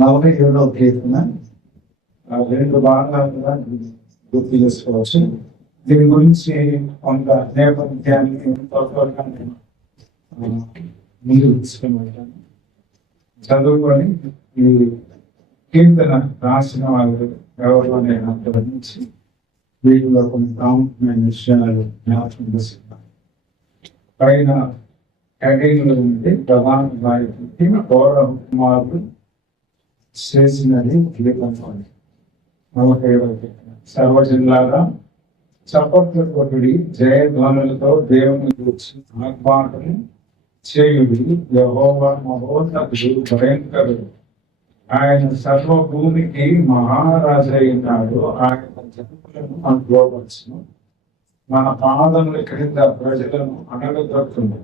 47వ కీర్తన 2 భాగాలుగా గుర్తు చేసుకోవచ్చు. దీని గురించి కొంత నేపథ్యాన్ని ముందు తీసుకుని వెళ్తాను. చదువుకొని ఈ కీర్తన రాసిన వాళ్ళు ఎవరు అనే గురించి వీటిలో కొన్ని ప్రాముఖ్యమైన విషయాలు జ్ఞాపకం చేస్తున్నారు. పైన హెడ్డింగ్లో ఉంటే ప్రధాన నాయకుడికి గౌరవ కుమారుడు చేసినది కీర్తన 47వ కీర్తన. సర్వజిల్లాగా చప్పట్ల కొట్టుడి, జయధ్వనులతో దేవుని గురించి ఆర్భాటము చేయుడి. యెహోవా మహోన్నతుడు, భయంకరుడు, ఆయన సర్వభూమికి మహారాజు అయినాడు. ఆయన జనులను అనుభవపరచును, మన పాదముల క్రింద ప్రజలను అనగదొక్కును.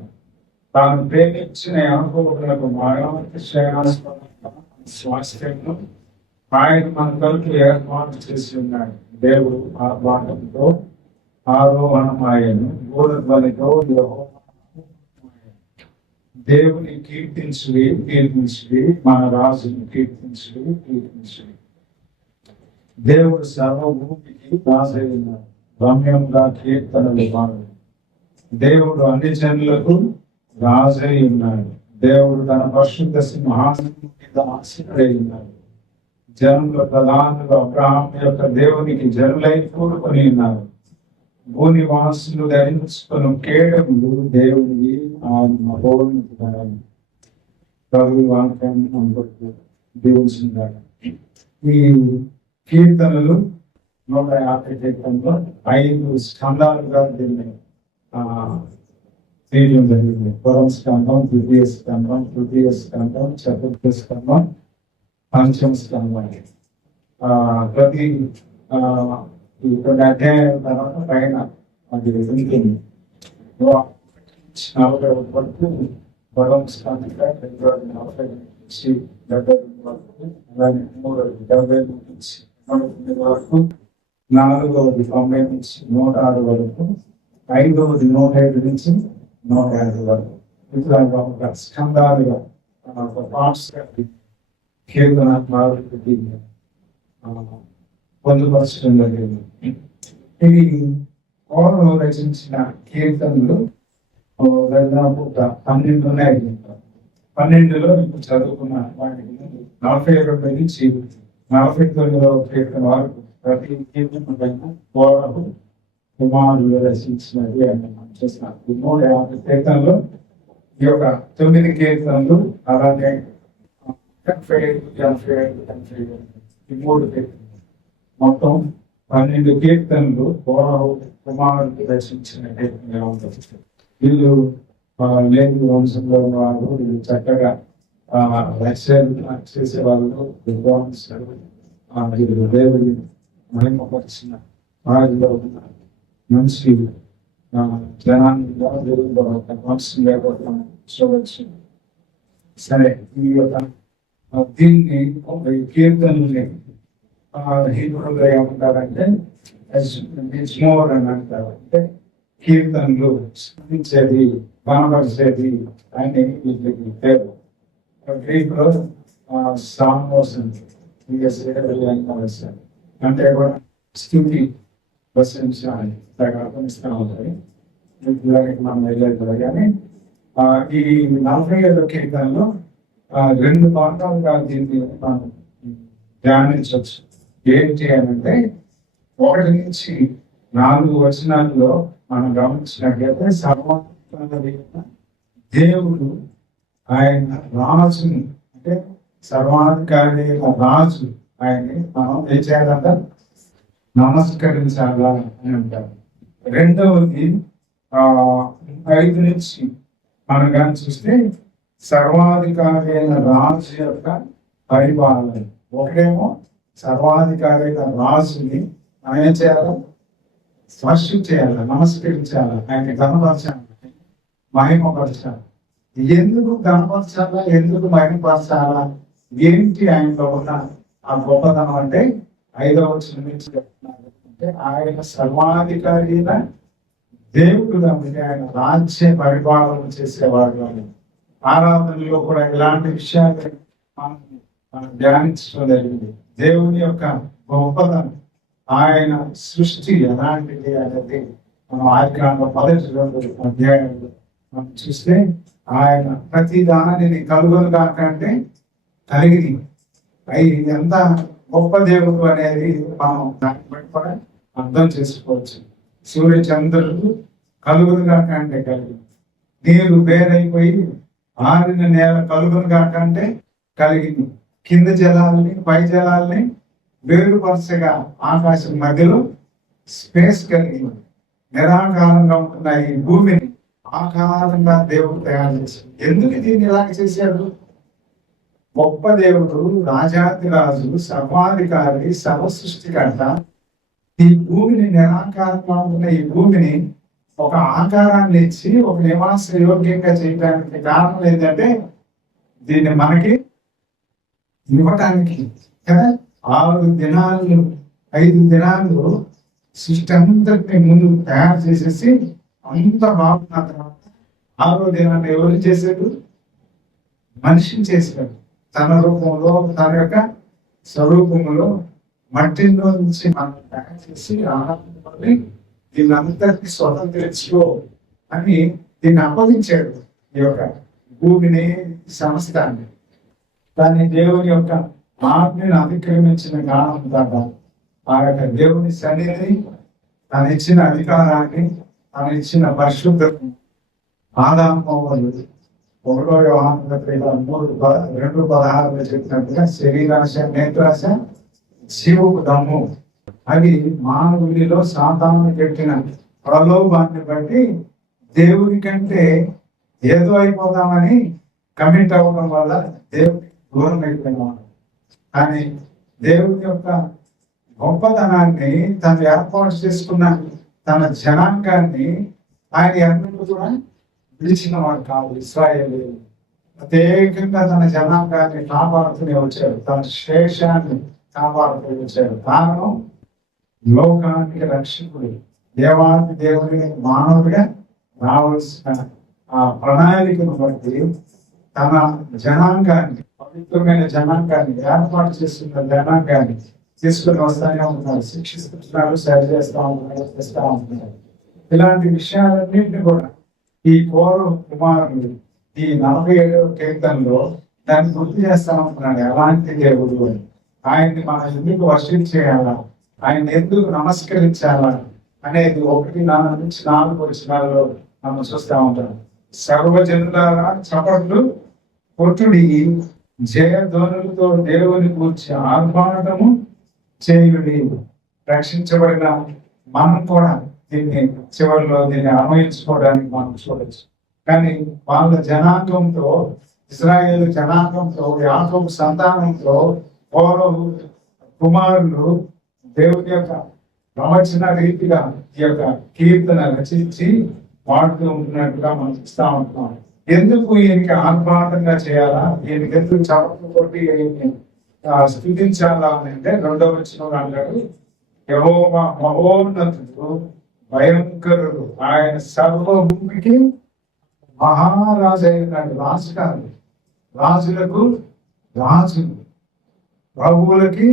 తాను ప్రేమించిన యాకోబులకు మరణానికి స్వాస్థ్యంలో ఆయన మన కొరకు ఏర్పాటు చేసి ఉన్నాడు. దేవుడు ఆ భాగంతో ఆరోహణమాయను, గూఢధ్వనితో దేవుని కీర్తించుడి, కీర్తించుడి, మన రాజుని కీర్తించుడి, కీర్తించుడి. దేవుడు సర్వభూమికి రాజై ఉన్నాడు. రమ్యంగా కీర్తనలు పాడు. దేవుడు అన్ని జనులకు రాజై ఉన్నాడు. దేవుడు తన పరిశుద్ధ సింహాసనం మీద ఆసీనుడై ఉన్నాడు. జనుల ప్రధానులు అబ్రహాం యొక్క దేవునికి జనులై కూడుకొని ఉన్నారు. భూనివాసులు ధరించుకుని కేడములు దేవుని మహోన్నతుడు. ప్రభు వాక్యాన్ని దీవించున్నాడు. ఈ కీర్తనలు 150 కీర్తనలో 5 స్కందాలుగా దీన్ని తీయడం జరిగింది. పూర్వ స్కందం, ద్వితీయ స్కందం, తృతీయ స్కందం, చతుర్థ స్కందం, పంచమ స్కందం. ప్రతి కొన్ని అధ్యాయాల తర్వాత పైన అది ఉంటుంది. 40 వరకు పూర్వ స్కందంగా 40 నుంచి 70 వరకు, అలాగే 70 నుంచి 109 వరకు, 4వది 90 నుంచి 106 వరకు, 5వది 107 నుంచి 150 వరకు. ఇట్లా ఒక స్కందాలుగా కీర్తనాత్మకి పొందుపరచడం జరిగింది. ఇది పౌరులు రచించిన కీర్తనలు దాదాపు 12 ఉన్నాయి. 12లో ఇప్పుడు చదువుకున్న వాటికి 42 నుంచి 49వ కీర్తన వరకు ప్రతి కీర్తన పైన పౌరులు కుమారులు రచించినది అని మనం చూస్తున్నాం. 150 కీర్తనలు, ఈ యొక్క 9 కీర్తనలు, అలాగే 3 కీర్తనలు, మొత్తం 12 కీర్తనలు కుమారులు రచించిన కీర్తనగా ఉంటుంది. వీళ్ళు లేని వంశంలో ఉన్నవాళ్ళు, వీళ్ళు చక్కగా చేసేవాళ్ళు, విద్వాంసులు, వీళ్ళు దేవుని మహిమపరిచిన వారిలో ఉన్న మంచి జనాన్ని మనుషులు లేకపోతే చూడవచ్చు. సరే, ఈ యొక్క దీన్ని కీర్తనని హిందువులుగా ఏమంటారంటే మోర్ అని అంటారు. అంటే కీర్తనలు స్మరించేది, కనపరిచేది అని వీళ్ళకి పేరు. గ్రీకులో సామోస్ అంటే కూడా స్థుతి ప్రశంసాలి అర్థమిస్తూ ఉంటాయి. మనం వెళ్ళేది. కానీ ఈ 45వ కీర్తనలో 2 భాగాలుగా దీన్ని మనం ధ్యానించవచ్చు. ఏంటి అని అంటే 1 నుంచి 4 వచనాల్లో మనం గమనించినట్లయితే సర్వాధికారి దేవుడు ఆయన రాజుని, అంటే సర్వాధికారి రాజు ఆయన్ని మనం ఏం చేయాలంట? నమస్కరించాలా అని అంటారు. 2వది 5 నుంచి మనం కానీ చూస్తే సర్వాధికారి అయిన రాజు యొక్క పరిపాలన. ఒకటేమో సర్వాధికారి అయిన రాజుని మనం ఏం చేయాలి? స్పర్శ చేయాలి, నమస్కరించాలి, ఆయన్ని గణపరచాలి, మహిమపరచాలి. ఎందుకు గణపరచాలా, ఎందుకు మహిమపరచాలా, ఏంటి ఆయనలో ఉన్న ఆ గొప్పతనం అంటే 5వ వచనం నుంచి చెప్తున్నారు. అంటే ఆయన సర్వాధికారి దేవుడు కాబట్టి ఆయన రాజ్య పరిపాలన చేసేవాడు. ఆరాధనలో కూడా ఇలాంటి విషయాలు మనం మనం ధ్యానించడం జరిగింది. దేవుని యొక్క గొప్పతనం, ఆయన సృష్టి ఎలాంటిది అనేది మనం ఆదికాండం 12 అధ్యాయంలో మనం చూస్తే ఆయన ప్రతి దానిని కలుగును కాక అంటే కలిగి అయి ఎంత గొప్ప దేవుడు అనేది మనం దాన్ని బట్టి కూడా అర్థం చేసుకోవచ్చు. సూర్య చంద్రుడు కలుగును కాక అంటే కలిగి, నీరు వేరైపోయి ఆరిన నేల కలుగును కాక అంటే కలిగింది, కింద జలాలని పై జలాల్ని వేరుపరచగా ఆకాశం మధ్యలో స్పేస్ కలిగి నిరాకారంగా ఉంటున్న ఈ భూమిని ఆకారంగా దేవుడు తయారు చేశాడు. ఎందుకు దీన్ని ఇలాగ చేశాడు? గొప్ప దేవుడు, రాజాది రాజు, సర్వాధికారి, సర్వ సృష్టికర్త ఈ భూమిని, నిరాకారంగా ఉన్న ఈ భూమిని ఒక ఆకారాన్ని ఇచ్చి ఒక నివాస యోగ్యంగా చేయడానికి కారణం ఏంటంటే దీన్ని మనకి ఇవ్వటానికి కదా. 6 దినాలు 5 దినాలు సృష్టి అంతటిని ముందు తయారు చేసేసి అంత బాగున్న తర్వాత 6వ దినాన్ని ఎవరు చేశాడు? మనిషిని చేశాడు. తన రూపంలో, తన యొక్క స్వరూపంలో మట్టిలో నుంచి మనం తయారు చేసి ఆనందపడి దీన్ని అంతటికి స్వతంత్రించుకో అని దీన్ని అప్పగించాడు. ఈ యొక్క భూమిని, సమస్తాన్ని. దాన్ని దేవుని యొక్క ఆజ్ఞను అతిక్రమించిన కారణం కాక ఆ యొక్క దేవుని సన్నిధిని, తను ఇచ్చిన అధికారాన్ని, తను ఇచ్చిన పరిశుద్ధతను ఆదాము అవ్వలు 1వ యోహాను పత్రిక 2:16 చెప్పినట్టుగా శరీరాశ, నేత్రాశ, జీవపు దమ్ము అవి మానవుడిలో సాతాను పెట్టిన ప్రలోభాన్ని బట్టి దేవుని కంటే ఏదో అయిపోదామని కమిట్ అవ్వడం వల్ల దేవుడికి దూరం అయిపోయినాడు. కానీ దేవుని యొక్క గొప్పతనాన్ని, తను ఏర్పాటు చేసుకున్న తన జనాంగాన్ని ఆయన ఎన్నడూ కూడా పిలిచిన వాడు కాదు. ఇశ్రాయేలీయులు ప్రత్యేకంగా తన జనాంగాన్ని కాపాడుతూనే వచ్చాడు, తన శేషాన్ని కాపాడుతూ వచ్చాడు. కారణం లోకానికి రక్షకుడు, దేవాది దేవుని మానవుడిగా రావాల్సిన ఆ ప్రణాళికను బట్టి తన జనాంగాన్ని, పవిత్రమైన జనాంగాన్ని, ఏర్పాటు చేస్తున్న జనాంగాన్ని తీసుకుని వస్తానే ఉంటారు, శిక్షిస్తున్నారు, సరి చేస్తా ఉంటున్నారు, చేస్తా ఉంటున్నారు. ఇలాంటి విషయాలన్నింటినీ కూడా ఈ కోరు కుమారుడు ఈ 47వ కీర్తనలో దాన్ని గుర్తు చేస్తా ఉంటున్నాడు. ఎలాంటి దేవుడు అని, ఆయన్ని మనం ఎందుకు వర్షిప్ చేయాలా, ఆయన ఎందుకు నమస్కరించాలా అనేది 1 నుంచి 4 వచనాల్లో మనం చూస్తూ ఉంటాం. సర్వజనులారా చప్పట్లు కొట్టుడి, జయధ్వనులతో దేవుని కూర్చి ఆర్భాటము చేయుడి. రక్షించబడిన మనం కూడా దీన్ని చివరిలో దీన్ని అన్వయించుకోవడానికి మనం చూడొచ్చు. కానీ వాళ్ళ జనాంగంతో, ఇశ్రాయేలు జనాంగంతో, యాకోబు సంతానంతో కౌరవు కుమారులు దేవుని యొక్క ప్రవచన రీతిగా ఈ యొక్క కీర్తన రచించి పాడుతూ ఉంటున్నట్టుగా మనం చూస్తూ ఉంటున్నాం. ఎందుకు ఈయనకి ఆర్భాటంగా చేయాలా, ఈయనకి ఎందుకు చవట్లు కొట్టి స్థుతించాలా అని అంటే 2వ వచనంలో అన్నాడు, యెహోవా మహోన్నతుడు, భయంకరుడు, ఆయన సర్వభూమికి మహారాజు అయినాడు. రాజు కాదు, రాజులకు రాజు, ప్రభువులకి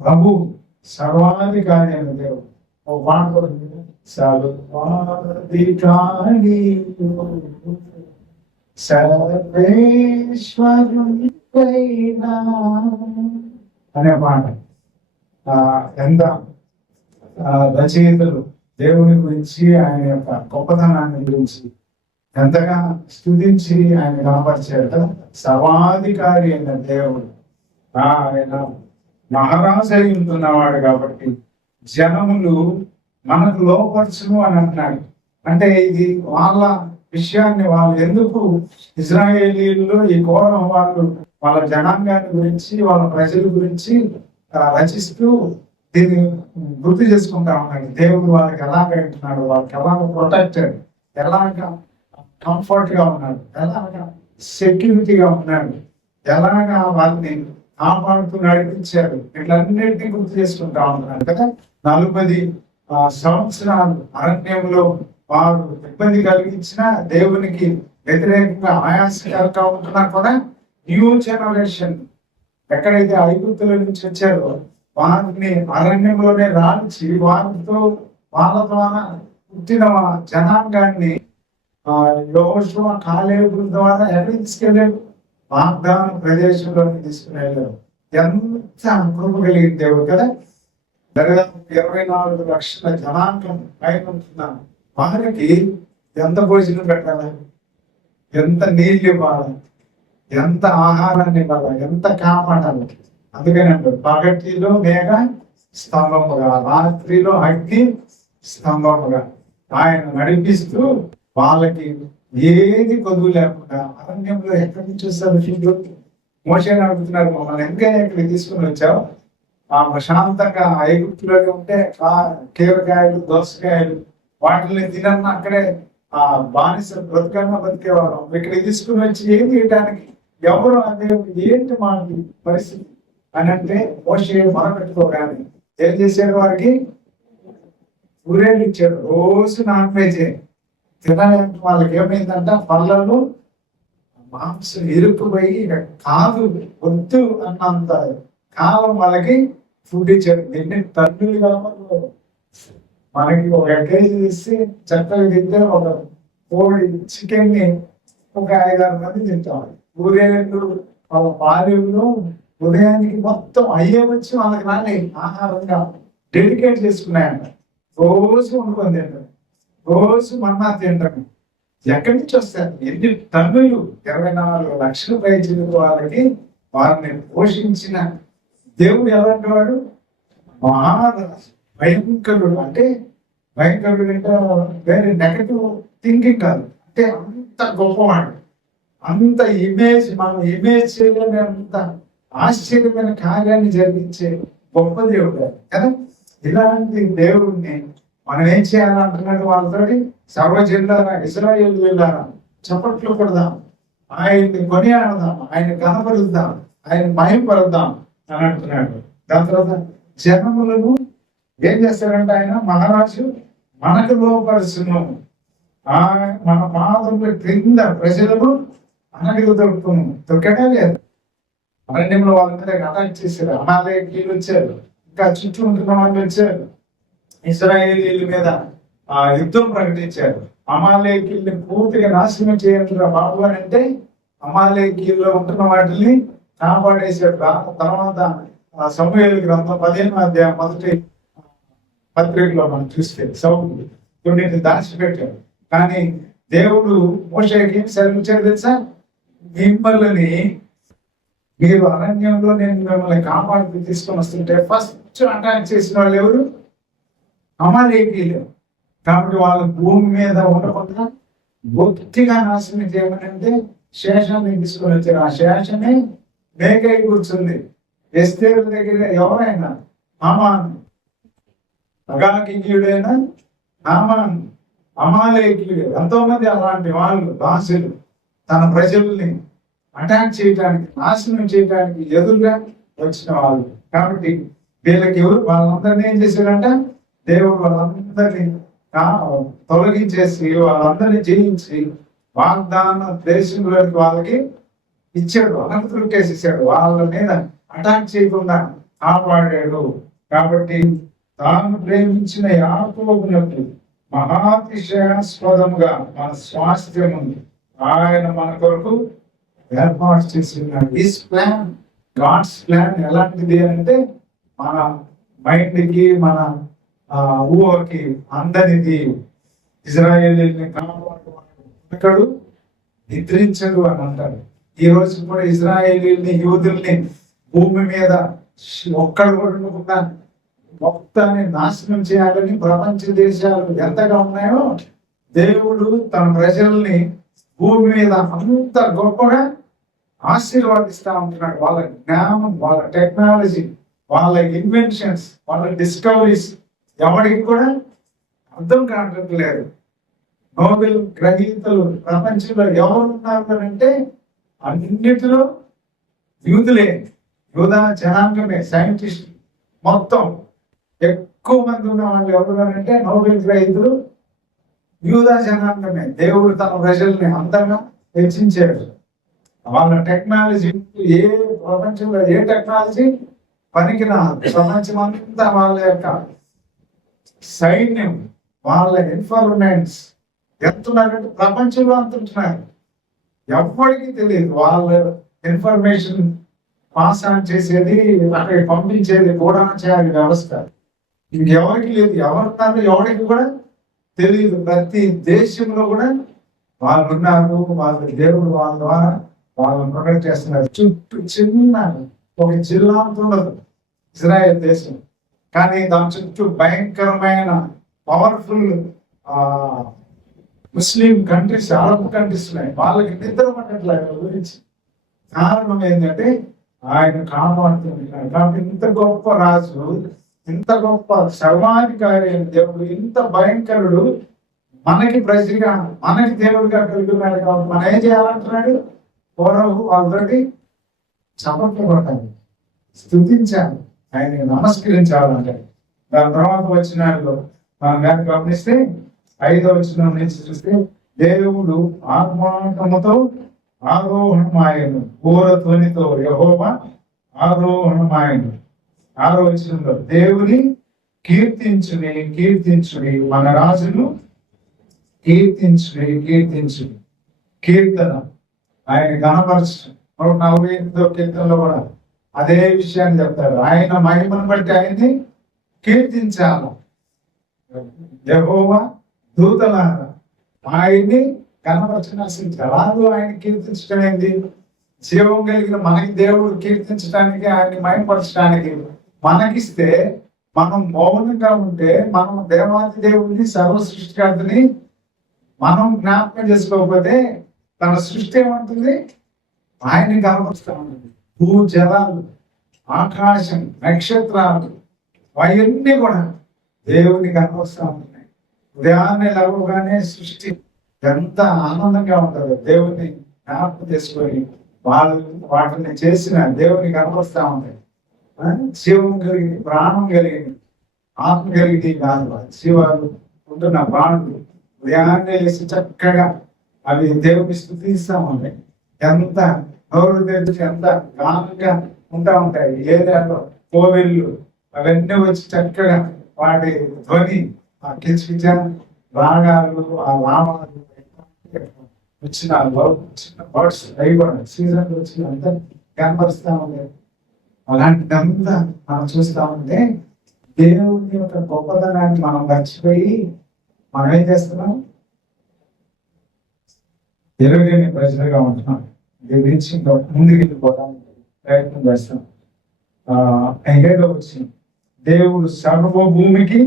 ప్రభు, సర్వాధికారి అయిన దేవుడు. ఓ పాట సర్వాధికారి సర్వేశ్వరుడైనా అనే పాట. ఎంత రచయితలు దేవుని గురించి, ఆయన యొక్క గొప్పతనాన్ని గురించి ఎంతగా స్తుతించి ఆయన కనపరిచాడు. సర్వాధికారి అయిన దేవుడు, ఆయన మహారాజు అయి ఉంటున్నవాడు కాబట్టి జనములు మనకు లోపరచును అని అంటున్నాడు. అంటే ఇది వాళ్ళ విషయాన్ని, వాళ్ళు ఎందుకు ఇశ్రాయేలీయులు ఈ కోరం వాళ్ళు వాళ్ళ జనాంగాన్ని గురించి, వాళ్ళ ప్రజల గురించి రచిస్తూ దీన్ని గుర్తు చేసుకుంటా ఉన్నాడు. దేవుడు వాళ్ళకి ఎలాగ ఉంటున్నాడు, వాళ్ళకి ఎలాగ ప్రొటెక్టెడ్, ఎలాగ కంఫర్ట్ గా ఉన్నాడు, ఎలాగ సెక్యూరిటీగా ఉన్నాడు, ఎలాగా వాళ్ళని కాపాడుతూ నడిపించాడు. వీళ్ళన్నింటినీ గుర్తు చేసుకుంటా ఉంటున్నాడు కదా. 40 సంవత్సరాలు అరణ్యంలో వారు ఇబ్బంది కలిగించిన, దేవునికి వ్యతిరేకంగా ఆయాసకరంగా ఉంటున్నా కూడా న్యూ జనరేషన్ ఎక్కడైతే ఐగుప్తుల నుంచి వచ్చారో వారిని అరణ్యంలోనే రాల్చి వాళ్ళ ద్వారా పుట్టిన జనాంగాన్ని యోషువ కాలేబుల ద్వారా ఎక్కడికి తీసుకెళ్ళాడు? వాగ్దాన ప్రదేశంలోకి తీసుకుని వెళ్ళారు. ఎంత కృప కలిగిన దేవుడు కదా. దాదాపు 24 లక్షల జనాంగం పైన ఉంటున్న వారికి ఎంత భోజనం పెట్టాలి, ఎంత నీళ్ళు ఇవ్వాలి, ఎంత ఆహారాన్ని ఇవ్వాలి, ఎంత కాపాడాలి. అందుకని పగటిలో మేఘ స్తంభముగా, రాత్రిలో అగ్ని స్తంభముగా ఆయన నడిపిస్తూ వాళ్ళకి ఏది కొదువు లేకుండా అరణ్యంలో ఎక్కడి నుంచి వస్తారు ఫుడ్? మోషేని అడుగుతున్నారు, మమ్మల్ని ఇంకా ఎక్కడికి తీసుకుని వచ్చావు? ఆ ప్రశాంతంగా ఐగుప్తులోనే ఉంటే కీరకాయలు, దోసకాయలు వాటిని తినన్నా అక్కడే ఆ బానిస బ్రతుకన్నా బతికేవారు. ఇక్కడికి తీసుకుని వచ్చి ఏం చేయడానికి ఎవరు అదే ఏంటి మా పరిస్థితి అని అంటే మోషే మొరపెట్టుకోగానే ఏం చేశాడు? వారికి ఊరేళ్ళు ఇచ్చాడు. రోజు నాన్ వెజ్ తినలేక వాళ్ళకి ఏమైందంట, పళ్ళలో మాంసం ఇరుక్కుపోయి కాదు వద్దు అన్నంత కాలం వాళ్ళకి ఫుడ్ ఇచ్చాడు. ఎన్ని తల్లులు కావాలి మనకి? ఒక కేజీ ఇస్తే చక్కగా తింటే ఒక కోడి చికెన్ ని ఒక 5-6 మంది తింటాం. ఊరేళ్ళు వాళ్ళ పాలెంలో ఉదయానికి మొత్తం అయ్యే వచ్చి వాళ్ళకి నాని ఆహారంగా డెడికేట్ చేసుకున్నాయంట. రోజు వండుకొని తింటాం, రోజు మన్నా తింటాం. ఎక్కడి నుంచి వస్తారు? ఎన్ని టన్నులు? 24 లక్షల పైచీలు వాళ్ళకి వారిని పోషించిన దేవుడు ఎలాంటి వాడు? మహా భయంకరుడు. అంటే భయంకరుడు అంటే వేరే నెగటివ్ థింకింగ్ కాదు, అంటే అంత గొప్పవాడు, అంత ఇమేజ్ మనం ఇమేజ్ చేయలేని అంత ఆశ్చర్యమైన కార్యాన్ని జరిగించే గొప్ప దేవుడు కదా. ఇలాంటి దేవుడిని మనం ఏం చేయాలంటున్నాడు? వాళ్ళతోటి సర్వజనులారా, ఇశ్రాయేలు వెళ్ళారా, చప్పట్లు కొడదాం, ఆయన్ని కొనియాడదాం, ఆయన కనపరుద్దాం, ఆయన మహింపరుద్దాం అని అంటున్నాడు. దాని తర్వాత జనములను ఏం చేస్తాడంటే ఆయన మహారాజు మనకు లోపరుచును, మన పాదముల క్రింద ప్రజలను అనగలు దొరకనే లేదు. అరణ్యంలో వాళ్ళ మీద అటాక్ చేశారు. అనాలయీయులు వచ్చారు, ఇంకా చుట్టూ ఉంటున్న వాళ్ళు వచ్చారు, ఇశ్రాయేలీయుల మీద యుద్ధం ప్రకటించారు. అమాలేకీయుల్ని పూర్తిగా నాశనం చేయాలి బాబు అని అంటే అమాలేకీయుల్లో ఉంటున్న వాటిని కాపాడేశాడు. తర్వాత సమూయేలు గ్రంథం 15వ అధ్యాయం 1వ పత్రికలో మనం చూస్తే సౌలు కొన్నింటిని దాచిపెట్టాడు. కానీ దేవుడు మోషేకి ఏం సెలవిచ్చాడు తెలుసా? మిమ్మల్ని మీరు అరణ్యంలో నేను మిమ్మల్ని కాపాడుతూ తీసుకొని వస్తుంటే ఫస్ట్ అటాక్ చేసిన వాళ్ళు ఎవరు? అమాలేకీయులు. కాబట్టి వాళ్ళు భూమి మీద ఉండకుండా బొత్తిగా నాశనం చేయమని అంటే శేషాన్ని తీసుకొని వచ్చారు. ఆ శేషమే మేకై కూర్చుంది. ఎస్తేరు దగ్గర ఎవరైనా హామాను, అగాకీయుడైనా హామాను, అమాలేకీయుడు, ఎంతో మంది అలాంటి వాళ్ళు దాసులు తన ప్రజల్ని అటాక్ చేయడానికి, నాశనం చేయడానికి ఎదురుగా వచ్చిన వాళ్ళు. కాబట్టి వీళ్ళకి ఎవరు? వాళ్ళందరినీ ఏం చేశాడంట? దేవుడు వాళ్ళందరినీ తొలగించేసి వాళ్ళందరినీ జయించి వాగ్దాన దేశంలోకి వాళ్ళకి ఇచ్చాడు, అనంతరం కేసేసాడు. వాళ్ళ మీద అటాక్ చేయకుండా కాపాడాడు. కాబట్టి తాను ప్రేమించిన యాకోబునకు మహాతిశయాస్పదముగా మన స్వాస్థ్యము ఆయన మన కొరకు ఏర్పాటు చేస్తున్నాడు. హిస్ ప్లాన్, గాడ్స్ ప్లాన్ ఎలాంటిది అంటే మన మైండ్కి, మన ఊహకి అందరిది. ఇజ్రాయేలీని కాపాడు నిద్రించడు అని అంటారు. ఈ రోజు కూడా ఇజ్రాయేలీని, యూదుల్ని భూమి మీద ఒక్కడు కూడా మొత్తాన్ని నాశనం చేయాలని ప్రపంచ దేశాలు ఎంతగా ఉన్నాయో దేవుడు తన ప్రజల్ని భూమి మీద అంత గొప్పగా ఆశీర్వాదిస్తా ఉంటున్నాడు. వాళ్ళ జ్ఞానం, వాళ్ళ టెక్నాలజీ, వాళ్ళ ఇన్వెన్షన్స్, వాళ్ళ డిస్కవరీస్ ఎవరికి కూడా అర్థం కావట్లేదు. నోబెల్ గ్రహీతలు ప్రపంచంలో ఎవరు ఉన్నారు అంటే అన్నిటిలో యూదులే, యూదా జనాంగమే. సైంటిస్ట్ మొత్తం ఎక్కువ మంది ఉన్న వాళ్ళు ఎవరు అంటే నోబెల్ గ్రహీతలు యూదా జనాంగమే. దేవుడు తన ప్రజల్ని అంతగా హెచ్చించాడు. వాళ్ళ టెక్నాలజీ ఏ ప్రపంచంలో ఏ టెక్నాలజీ పనికిరాదు. ప్రపంచం అంతా వాళ్ళ యొక్క సైన్యం, వాళ్ళ ఇన్ఫార్మెంట్స్ ఎంతున్నారంటే ప్రపంచంలో అంటున్నారు. ఎవరికి తెలియదు. వాళ్ళ ఇన్ఫర్మేషన్ పాస్ ఆన్ చేసేది, అక్కడికి పంపించేది గూఢచారి వ్యవస్థ. ఇంకెవరికి లేదు. ఎవరున్నారు ఎవరికి కూడా తెలియదు. ప్రతి దేశంలో కూడా వాళ్ళు ఉన్నారు. వాళ్ళ దేవుడు వాళ్ళ ద్వారా వాళ్ళని ప్రొటెక్ట్ చేస్తున్నారు. చుట్టూ చిన్న ఒక జిల్లా అంత ఉండదు ఇజ్రాయెల్ దేశం, కానీ దాని చుట్టూ భయంకరమైన powerful Muslim countries, Arab countries ఉన్నాయి. వాళ్ళకి నిద్ర పట్టట్లేదు గురించి. కారణం ఏంటంటే ఆయన కాపాడుతున్నాడు. కాబట్టి ఇంత గొప్ప రాజు, ఇంత గొప్ప సర్వాధికారి అయిన దేవుడు, ఇంత భయంకరుడు మనకి ప్రజగా, మనకి దేవుడిగా కలుగుతున్నాడు. కాబట్టి మనం ఏం చేయాలంటున్నాడు? పూర్వం వాళ్ళతోటి చప్పట్లు కొట్టాలి, స్తుతించాలి, ఆయన నమస్కరించాలంటే. దాని తర్వాత వచ్చినాడు మనం కానీ గమనిస్తే 5వ వచనం నుంచి చూస్తే, దేవుడు ఆత్మాంతముతో ఆరోహణమాయను, ఘోర ధ్వనితో యెహోవా ఆరోహణమాయను. 6వ వచనంలో దేవుని కీర్తించుని కీర్తించుని, మన రాజును కీర్తించుని కీర్తించుని. కీర్తన ఆయన గణపరచు. 148వ కీర్తనలో కూడా అదే విషయాన్ని చెప్తాడు. ఆయన మహిమను బట్టి ఆయన్ని కీర్తించాలి. యెహోవా దూతలారా ఆయన్ని కనపరచనాలు. ఆయన కీర్తించడం ఏంది? జీవం కలిగిన మనకి దేవుడు కీర్తించడానికి, ఆయన్ని మహిమపరచడానికి మనకిస్తే, మనం మౌనంగా ఉంటే, మనం దేవాది దేవుడిని, సర్వ సృష్టికర్తని మనం జ్ఞాపకం చేసుకోకపోతే తన సృష్టి ఏమంటుంది? ఆయన్ని కనపరుస్తూ ఉంటుంది. భూ జలాలు, ఆకాశం, నక్షత్రాలు, అవన్నీ కూడా దేవుని కనపరుస్తూ ఉంటున్నాయి. ఉదయాన్నే లేవగానే సృష్టి ఎంత ఆనందంగా ఉంటుందో దేవుని జ్ఞాపకం చేసుకొని వాటిని చేసిన దేవుని కనపరుస్తూ ఉంటాయి. జీవం కలిగింది, ప్రాణం కలిగింది, ఆత్మ కలిగింది కాదు. జీవాలు ఉంటున్న ప్రాణులు ఉదయాన్నే లేచి చక్కగా అవి దేవుని స్తుతిస్తూ ఉంటాయి. ఎంత నోరు తెరిచి ఎంత గానంగా ఉంటా ఉంటాయి. ఏరియాలో కోవిళ్ళు అవన్నీ వచ్చి చక్కగా వాటి ధ్వని, ఆ కిచకిచ రాగాలు, ఆ రామాలు వచ్చిన బర్డ్స్ అవి కూడా సీజన్ వచ్చిన అంతా కనపరుస్తూ ఉంటాయి. అలాంటిదంతా మనం చూస్తూ ఉంటే దేవుని యొక్క గొప్పతనాన్ని మనం మర్చిపోయి మనం ఏం చేస్తున్నాం? ఎరుగని ప్రజలుగా ఉంటున్నాం. దీని నుంచి ముందుకు వెళ్ళిపోవడానికి ప్రయత్నం చేస్తాం. 7వ వచనం, దేవుడు సర్వభూమికి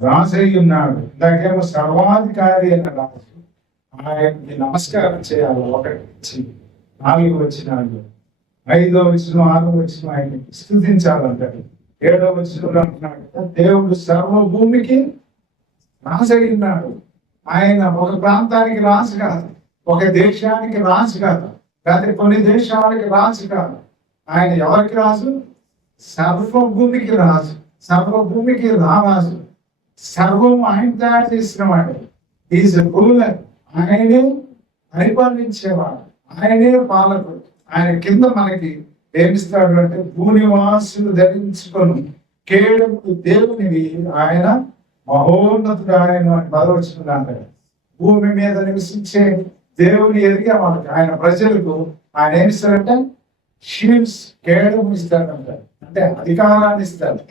రాజై ఉన్నాడు. ఇందాకేమో సర్వాధికారి అన్న రాజు. ఆయనకి నమస్కారం చేయాలి. 1 నుంచి 4 వచనాలు, 5వ వచనం, 6వ వచనం ఆయన్ని స్తుతించాలంటాడు. 7వ వచనంలో అంటున్నాడు, దేవుడు సర్వభూమికి రాజై ఉన్నాడు. ఆయన ఒక ప్రాంతానికి రాజు కాదు, ఒక దేశానికి రాజు కాదు, లేకపోతే కొన్ని దేశాలకి రాజు కాదు. ఆయన ఎవరికి రాజు? సర్వభూమికి రాజు, సర్వభూమికి రారాజు. సర్వం ఆయన తయారు చేసిన వాడు. Is ruler. ఆయనే పరిపాలించేవాడు, ఆయనే పాలకుడు. ఆయన కింద మనకి ఏమిస్తాడు అంటే, భూనివాసులు ధరించుకొని కేడము దేవునివి ఆయన మహోన్నతుడు ఆయన అని బలవచ్చున్నాడు. భూమి మీద నివసించే దేవుని ఎదిగే వాళ్ళకి, ఆయన ప్రజలకు ఆయన ఏమిస్తాడంటే షీల్డ్స్, కేడము ఇస్తాడంట. అంటే అధికారాన్ని ఇస్తాడు.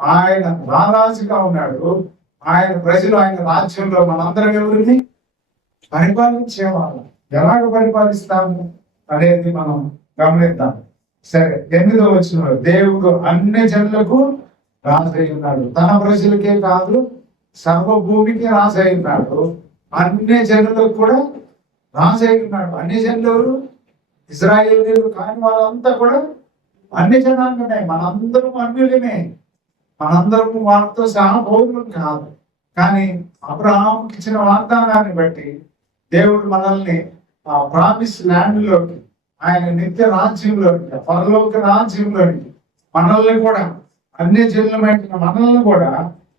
ఆయన రారాజుగా ఉన్నాడు. ఆయన ప్రజలు ఆయన రాజ్యంలో మనందరం ఎవరిని పరిపాలించేవాళ్ళం. ఎలాగ పరిపాలిస్తాము అనేది మనం గమనిద్దాం. సరే, 8వ వచనంలో దేవుడు అన్ని జనులకు రాజు అయి ఉన్నాడు. తన ప్రజలకే కాదు, సర్వభూమికి రాజు అయి ఉన్నాడు. అన్ని జనులకు కూడా రాజు అయి ఉన్నాడు. అన్ని జనులు ఇజ్రాయేలీలు కాని వాళ్ళంతా కూడా అన్ని జనాంగమే. మనందరం అన్యులమే, మనందరం వాళ్ళతో సహా పౌరులు కాదు. కానీ అబ్రహాముకి ఇచ్చిన వాగ్దానాన్ని బట్టి దేవుడు మనల్ని ఆ ప్రామిస్ ల్యాండ్ లోకి, ఆయన నిత్య రాజ్యంలోకి, పరలోక రాజ్యంలోకి మనల్ని కూడా, అన్ని జనులమైన మనల్ని కూడా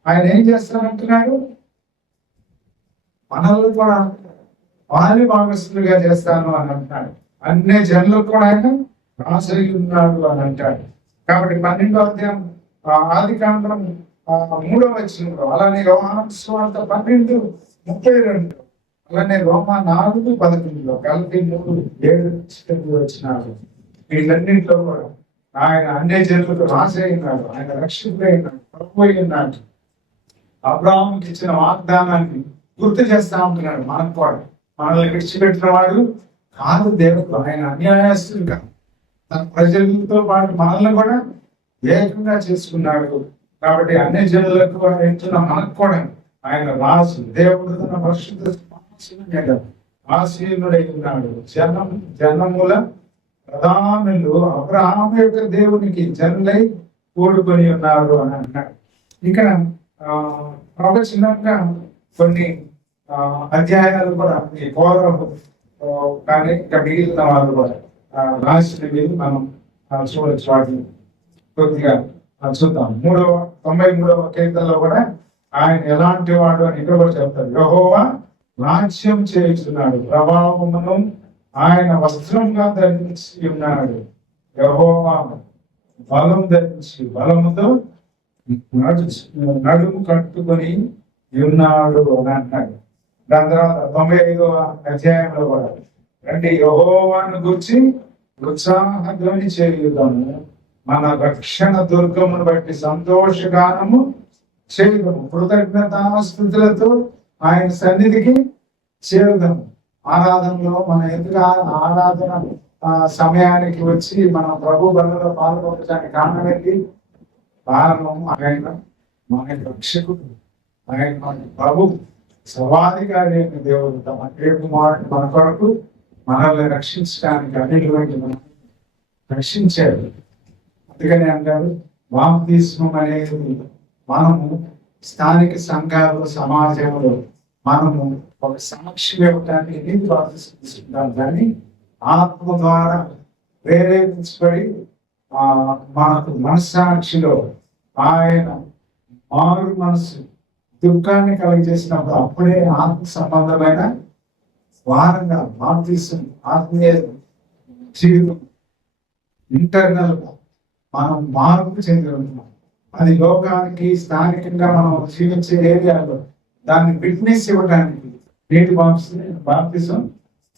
ఆయన ఏం చేస్తానంటున్నాడు? మనల్ని కూడా వారి భాగస్తులుగా చేస్తాను అని అంటున్నాడు. అన్ని జనులకు కూడా ఆయన రాసై ఉన్నాడు అని అంటాడు. కాబట్టి 12వ అధ్యాయం ఆది కాండం 3వ వచనంలో, అలానే యోహాను సువార్త 12:32, అలానే రోమా 4:11, గలతీ 3:7 వచ్చినాడు. వీళ్ళన్నింటిలో కూడా ఆయన అన్ని జనులకు రాసై ఉన్నాడు, ఆయన రక్షకుడై ఉన్నాడు, ప్రభు అయి ఉన్నాడు. అబ్రాహాముకి ఇచ్చిన వాగ్దానాన్ని గుర్తు చేస్తా ఉంటున్నాడు. మనకు కూడా మనల్ని విడిచిపెట్టిన వాడు కాదు దేవుడు. ఆయన అన్యాయస్తులుగా తన ప్రజలతో పాటు మనల్ని కూడా ఏకంగా చేసుకున్నాడు. కాబట్టి అన్ని జనులకు ఎంచున్న మనకు కూడా ఆయన రాజు, దేవుడు తన పరిశుద్ధ ఆశీనుడై ఉన్నాడు. జనముల ప్రధానులు అబ్రహాము యొక్క దేవునికి జనులై కూడుకొని ఉన్నారు అని అన్నాడు. ఇక్కడ ప్రవచనంగా కొన్ని అధ్యాయాలు కూడా ఈ పౌరవు కానీ ఇంకా మిగిలిన వాళ్ళు కూడా రాసినవి మనం చూడొచ్చు. వాటిని కొద్దిగా చూద్దాం. 93వ కీర్తనలో కూడా ఆయన ఎలాంటి వాడు అని ఇక్కడ కూడా చెప్తారు. యెహోవా రాజ్యం చేస్తున్నాడు, ప్రభావమును ఆయన వస్త్రంగా ధరించి ఉన్నాడు. యెహోవా బలం ధరించి బలముతో నడుము కట్టుకొని ఉన్నాడు అని అంటాడు. దాని తర్వాత 95వ అధ్యాయంలో కూడా రండి యెహోవాను గురించి ఉత్సాహధ్వని చేయుదాము, మన రక్షణ దుర్గమును బట్టి సంతోషగానము చేయుదాము, కృతజ్ఞతాస్తుతులతో ఆయన సన్నిధికి చేరుదాము. ఆరాధనలో మనం ఎందుకు ఆరాధన సమయానికి వచ్చి మన ప్రభు బలలో పాల్గొనడానికి కారణమేంటి? కారణం ఆయన మన రక్షకుడు, ఆయన మన ప్రభు, సర్వాధికారి అయిన దేవుడు తమ కుమారుడు మన కొరకు మనల్ని రక్షించడానికి అనేటువంటి మనం రక్షించాడు. అందుకని అంటారు బాప్తిస్మం అనేది మనము స్థానిక సంఘాలు సమాజంలో మనము ఒక సాక్షి ఇవ్వటానికి ఎందుకు బాప్తిస్మం తీసుకుంటాం? కానీ ఆత్మ ద్వారా ప్రేరేపించబడి మనకు మనస్సాక్షిలో ఆయన మారు మనసు దుఃఖాన్ని కలిగజేసినప్పుడు అప్పుడే ఆత్మ సంబంధమైన వారంగా బాప్తిస్మం, ఆత్మీయ జీవితం ఇంటర్నల్ గా మనం మార్పు చెంది ఉంటున్నాం. అది లోకానికి స్థానికంగా మనం జీవించే ఏరియాలో దాన్ని విట్నెస్ ఇవ్వడానికి నేటి బాప్తిస్మం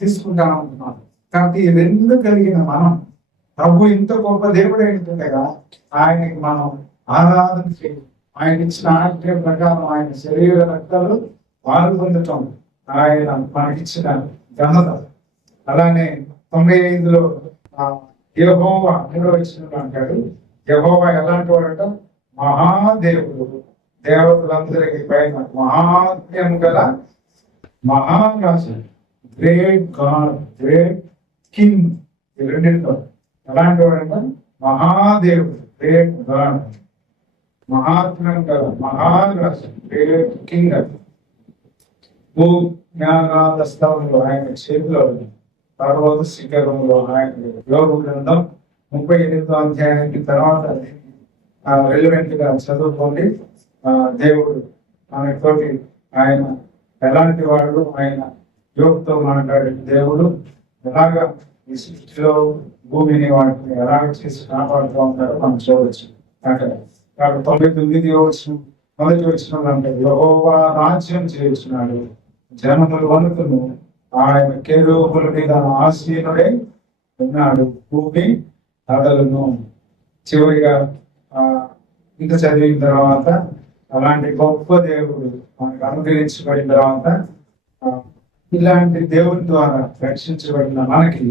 తీసుకుంటా ఉంటున్నాం. కాబట్టి ఈ రెండు కలిగిన మనం ప్రభు ఇంత గొప్ప దేవుడు ఏంటంటేగా ఆయనకి మనం ఆరాధన చేయాలి. ఆయన ఇచ్చిన ఆజ్ఞ ప్రకారం ఆయన శరీర రక్తాలు పాల్పొందటం ఆయన మనకిచ్చిన ఘనత. అలానే 95లో యెహోవా 3వ వచనంలో అంటాడు, యెహోవా ఎలాంటి వాడట? మహాదేవుడు, దేవతలందరికీ పైన మహాత్మ్యం గల మహారాజు, గ్రేట్ గాడ్, గ్రేట్ కింగ్. ఈ రెండింటిలో ఎలాంటి వాడంట? మహాదేవుడు, గ్రేట్ గాడ్, మహాత్మ్యం గల మహారాజు, గ్రేట్ కింగ్. భూ జ్ఞానాల స్థలంలో ఆయన చేతిలో, పర్వత శిఖరంలో ఆయన. యోగు గ్రంథం 38వ అధ్యాయానికి తర్వాత రెలివెంట్ గా చదువుకోండి. దేవుడు ఆమెతోటి ఆయన ఎలాంటి వాడు, ఆయన యోగుతో మాట్లాడిన దేవుడు ఎలాగా ఈ సృష్టిలో భూమిని వాటిని ఎలాగ చేసి కాపాడుతూ ఉంటారో మనం చూడవచ్చు. అక్కడ 99వ వచనం మొదటి వచనంలో అంటే యెహోవా రాజ్యం చేస్తున్నాడు, జనములు వణుకును, ఆయన కెరూబుల మీద ఆసీనుడై ఉన్నాడు, భూమి కదలును. చివరిగా ఇంత చదివిన తర్వాత అలాంటి గొప్ప దేవుడు మనకు అనుగ్రహించబడిన తర్వాత ఇలాంటి దేవుని ద్వారా రక్షించబడిన మనకి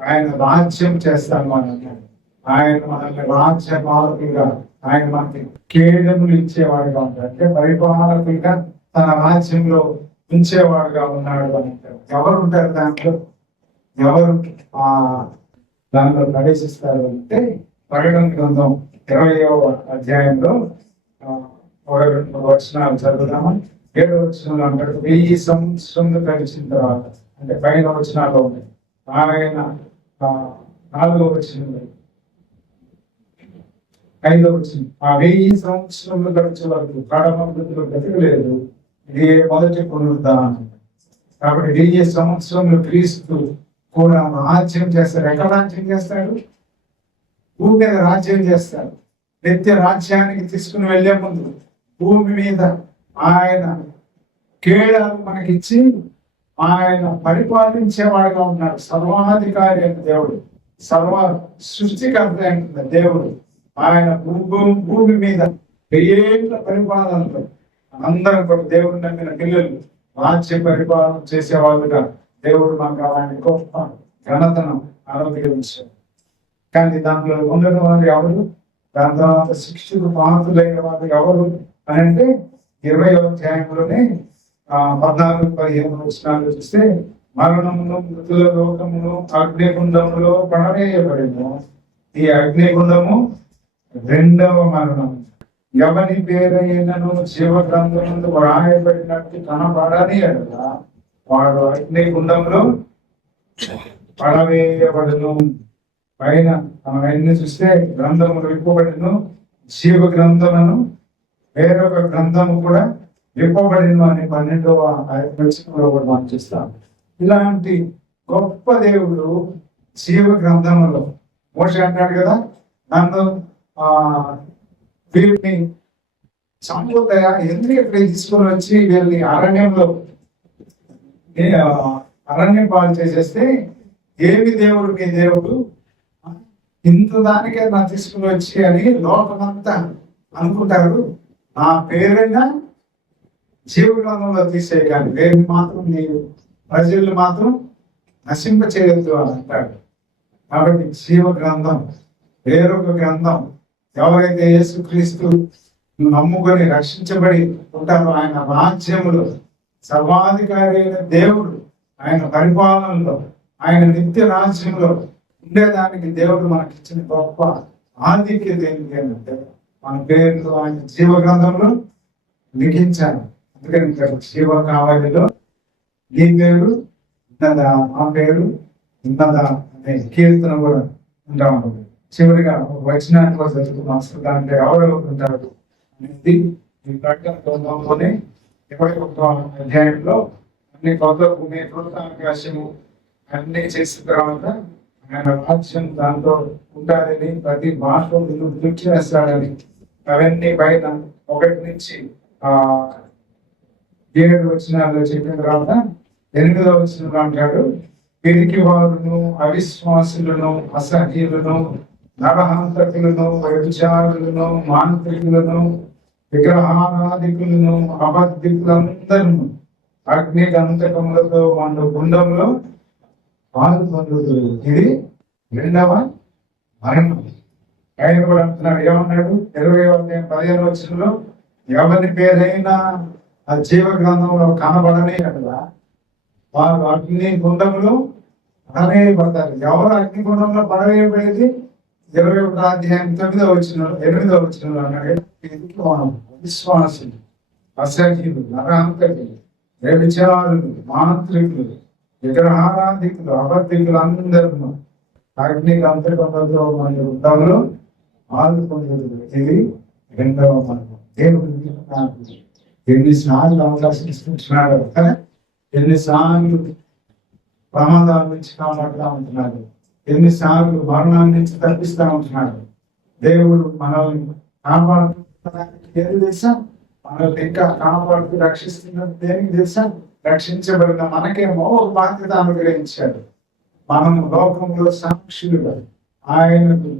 ఆయన రాజ్యం చేస్తాను అని అన్నాడు. ఆయన మనల్ని రాజ్య పాలకులుగా, ఆయన మనకి కేడములు ఇచ్చేవాడుగా ఉంటాడు, అంటే పరిపాలకులుగా తన రాజ్యంలో ఉంచేవాడుగా ఉన్నాడు అని అంటారు. ఎవరు ఉంటారు దాంట్లో? ఎవరు దాంట్లో ప్రవేశిస్తారు అంటే ప్రకటన గ్రంథం 20వ అధ్యాయంలో 2 వచనాలు చదువుదామా. 7వ వచనంలో అంటాడు 1000 సంవత్సరములు గడిచిన తర్వాత, అంటే పైన వచనాల్లో ఉంది. ఆయన 4వ వచనంలో 5వ వచనం, ఆ 1000 సంవత్సరములు గడిచే వరకు కడమృతులు గతిలేదు, ఇది మొదటి పునరుద్ధానం. కాబట్టి 1000 సంవత్సరములు క్రీస్తు కూడా రాజ్యం చేస్తాడు. ఎక్కడ రాజ్యం చేస్తాడు? భూమి మీద రాజ్యం చేస్తాడు. నిత్య రాజ్యానికి తీసుకుని వెళ్లే ముందు భూమి మీద ఆయన కేడాలు మనకిచ్చి ఆయన పరిపాలించేవాడుగా ఉన్నాడు. సర్వాధికారి అయిన దేవుడు, సర్వ సృష్టికర్త అయిన దేవుడు. ఆయన భూమి మీద ఏళ్ళ పరిపాలనలో అందరం కూడా దేవుడు నమ్మిన పిల్లలు రాజ్య పరిపాలన చేసేవాళ్ళుగా దేవుడు మనకు అలాంటి గొప్ప ఘనతను అనుగ్రహించాడు. కానీ దాంట్లో ఉండడం వారు ఎవరు? దాని తర్వాత శిక్షకు పాత్రులైన వారు ఎవరు అని అంటే 20వ అధ్యాయంలోనే 14-15 వచనాలు చూస్తే, మరణమును మృతుల లోకమును అగ్నిగుండములో పడవేయబడిను. ఈ అగ్నిగుండము రెండవ మరణం. ఎవరి పేరైనను జీవ గ్రంథములు వ్రాయబడినట్టు కనబడని ఎడల వాడు అగ్నిగుండంలో పడవేయబడును. పైన అవన్నీ చూస్తే గ్రంథములు విప్పబడిను, జీవ గ్రంథమును వేరొక గ్రంథము కూడా విప్పబడిను అని 12వ వచనంలో కూడా మనం చూస్తాం. ఇలాంటి గొప్ప దేవుడు జీవ గ్రంథములో మోషే అంటాడు కదా, నన్ను వీరిని చంపుతాయా, ఎందుకు ఇక్కడ తీసుకొని వచ్చి వీళ్ళని అరణ్యం పాలు చేసేస్తే ఏమి దేవుడు మీ దేవుడు, ఇంత దానికే నా తీసుకుని వచ్చి అని లోకమంతా అనుకుంటారు. నా పేరైనా జీవగ్రంథంలో తీసే కానీ వేరిని మాత్రం నీవు ప్రజలు మాత్రం నశింప చేయొద్దు అని అంటాడు. కాబట్టి జీవ గ్రంథం వేరొక గ్రంథం. ఎవరైతే యేసుక్రీస్తు నమ్ముకొని రక్షించబడి ఉంటారో ఆయన రాజ్యములో సర్వాధికారి అయిన దేవుడు ఆయన పరిపాలనలో ఆయన నిత్య రాజ్యంలో ఉండేదానికి దేవుడు మనకి ఇచ్చిన గొప్ప ఆధిక్యత ఏంటంటే మన పేరుతో ఆయన జీవ గ్రంథంలో లిఖించారు. అందుకని జీవ కావాలిలో నీ పేరు ఉన్నదా, ఆ పేరు ఉన్నదా అనే కీర్తన కూడా ఉంటా ఉంటుంది. చివరిగా వచనాన్ని కూడా చదువుకున్నాం. అంటే ఎవరు ఉంటారు అనేది ఈ ప్రకటన గ్రంథంలోనే 21వ అధ్యాయంలో అన్ని కొత్త భూమి ఆకాశము అన్ని చేసిన తర్వాత ఆయన రాజ్యం దాంతో ఉంటారని, ప్రతి భాష వృద్ధి చేస్తాడని, అవన్నీ పైన 1 నుంచి 7 వచనాల్లో చెప్పిన తర్వాత 8వ వచనంలో అంటాడు, పిరికి వారును అవిశ్వాసులను అసహ్యులను నరహంతకులను వ్యభిచారులను మాంత్రికులను విగ్రహారాధికులను అబద్ధికులందరూ అగ్ని గంధకములతో మండు గుండంలో పాల్గొందుతారు. ఇది 2వ మరణం. ఆయన కూడా అంటున్నాడు, ఏమన్నాడు 20వ అధ్యాయం 15వ వచనంలో, ఎవరి పేరైనా ఆ జీవ గ్రంథంలో కనబడనే కదా వారు అగ్ని గుండంలో పడవేయబడతారు. ఎవరు అగ్ని గుండంలో పడవేయబడేది 21వ అధ్యాయం 8వ వచనంలో అన్నాడు, విశ్వాసులు అసహ్యులు నరహంతకులు వ్యభిచారులు మాంత్రికులు విగ్రహారాధికులు అబద్ధికులు అందరూ అగ్ని గంధకములతో మన యుద్ధంలో పాల్గొంటారు. ఇది 2వ మరణం. దేవుడికి ఎన్నిసార్లు అవకాశం ఇస్తున్నాడు కదా, ఎన్నిసార్లు ప్రమాదాల నుంచి కాపాడుతూ ఉంటున్నాడు, ఎన్నిసార్లు మరణాల నుంచి తప్పిస్తూ ఉంటున్నాడు. దేవుడు మనల్ని కాపాడుకోవడానికి ఏది తెలుసా, మనల్ని ఇంకా కాపాడుతూ రక్షిస్తున్నది దేనికి తెలుసా, రక్షించబడిన మనకేమో ఒక బాధ్యత అనుగ్రహించాడు. మనం లోకంలో సాక్షులుగా ఆయనకు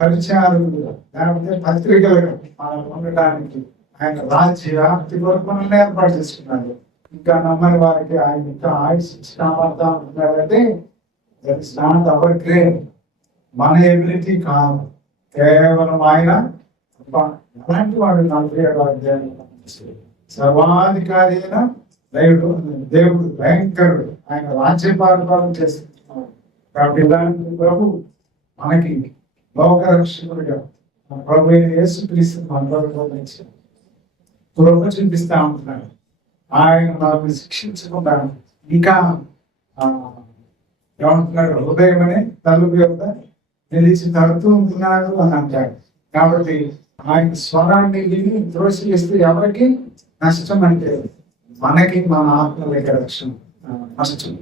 పరిచారులుగా లేకపోతే పత్రికలుగా మనం ఉండటానికి ఆయన రాజ్యాప్తి కొరకు మనల్ని ఏర్పాటు చేసుకున్నాడు. ఇంకా నమ్మని వారికి ఆయన ఇంకా ఆయుష్ కాపాడుతూ ఉంటున్నాడంటే that is not our great, మన ఎబిలిటీ కాదు, కేవలం ఆయన. అలాంటి వాడు 47వ అధ్యాయం సర్వాధికారి అయిన దేవుడు భయంకరుడు, ఆయన రాజ్య పరిపాలన చేస్తున్నాడు. కాబట్టి ఇలాంటి ప్రభు మనకి లోక రక్షకుడిగా ప్రభు అయిన యేసుక్రీస్తు మనలో కృప చూపిస్తా ఉంటున్నాడు. ఆయన మనల్ని శిక్షించకుండా ఇంకా ఏమంటున్నాడు, హృదయం అనే తలుపు యొక్క నిలిచి తడుతూ ఉంటున్నాడు అని అంటాడు. కాబట్టి ఆయన స్వరాన్ని విని త్రోసివేస్తే ఎవరికి నష్టం అంటే మనకి, మన ఆత్మలకి రక్షణ నష్టం.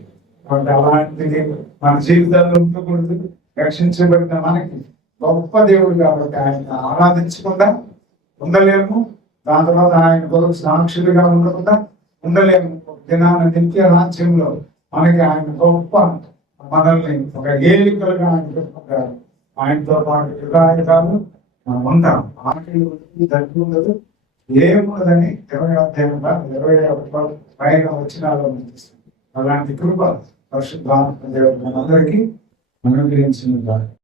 కాబట్టి అలాంటిది మన జీవితాల్లో ఉండకూడదు. రక్షించబడిన మనకి గొప్ప దేవుడు కాబట్టి ఆయన ఆరాధించకుండా ఉండలేము. దాని తర్వాత ఆయన కొరకు సాక్షులుగా ఉండకుండా ఉండలేము. ఒక దినాన నిత్య రాజ్యంలో మనకి ఆయన గొప్ప మనల్ని ఒక ఏలికలుగా ఆయన పెట్టుకుంటారు. ఆయనతో పాటు యుగాయుగాలు మనం ఉంటాం. ఆఖరి దగ్గర ఉండదు, ఏముండదని 20 పైన వచ్చినాలో అలాంటి కృప పరిశుద్ధాత్మ దేవుడు మనందరికీ అనుగ్రహించిన